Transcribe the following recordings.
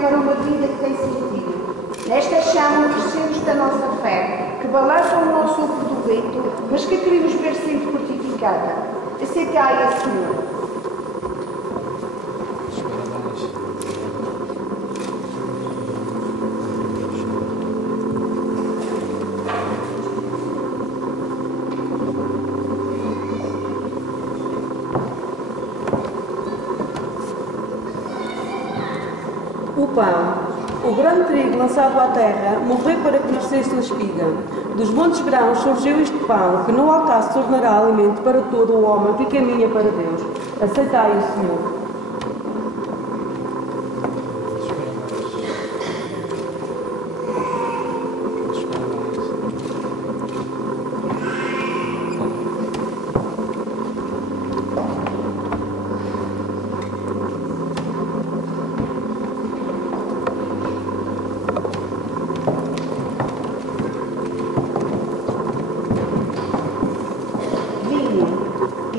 para uma vida que tem sentido. Nesta chama crescemos da nossa fé, que balança o nosso sopro do vento, mas que queremos ver sempre fortificada. Aceitai-a, Senhor. O pão, o grande trigo lançado à terra, morreu para que nascesse a espiga. Dos montes grãos surgiu este pão, que no altar se tornará alimento para todo o homem que caminha para Deus. Aceitai-o, Senhor.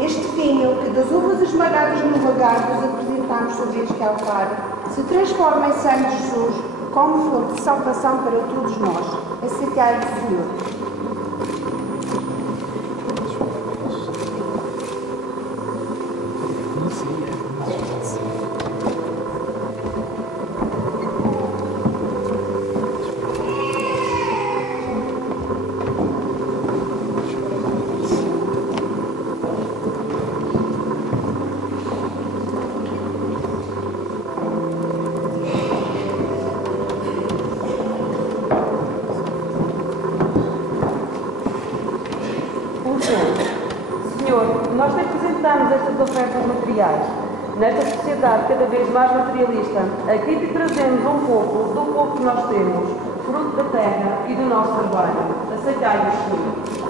Este vinho que das uvas esmagadas no lagar vos apresentamos sobre este altar se transforma em sangue de Jesus como fonte de salvação para todos nós. Aceitai-o, Senhor. Senhor, nós te apresentamos estas ofertas materiais. Nesta sociedade cada vez mais materialista, aqui te trazemos um pouco do pouco que nós temos, fruto da terra e do nosso trabalho. Aceitai-o, Senhor.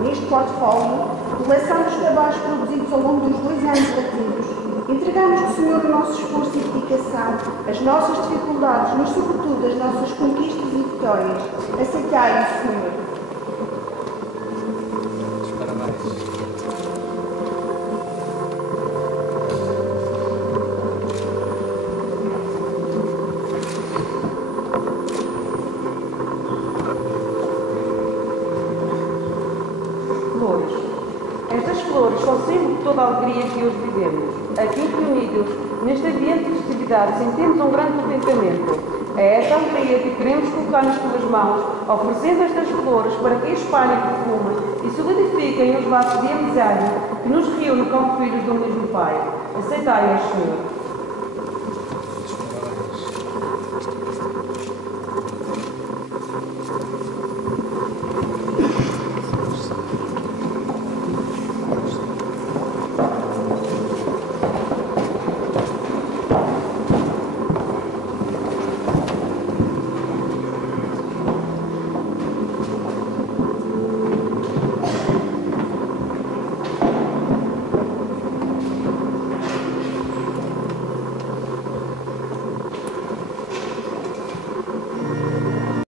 Neste portfólio, coleção dos trabalhos produzidos ao longo dos 2 anos letidos, entregamos ao Senhor o nosso esforço e dedicação, as nossas dificuldades, mas sobretudo as nossas conquistas e vitórias. Aceitai-o, Senhor. Estas flores são símbolo de toda a alegria que hoje vivemos. Aqui reunidos, neste ambiente de festividade, sentimos um grande contentamento. É esta alegria que queremos colocar nas tuas mãos, oferecendo estas flores para que espalhem perfume e solidifiquem os laços de amizade que nos reúnem como filhos do mesmo Pai. Aceitai-os, Senhor.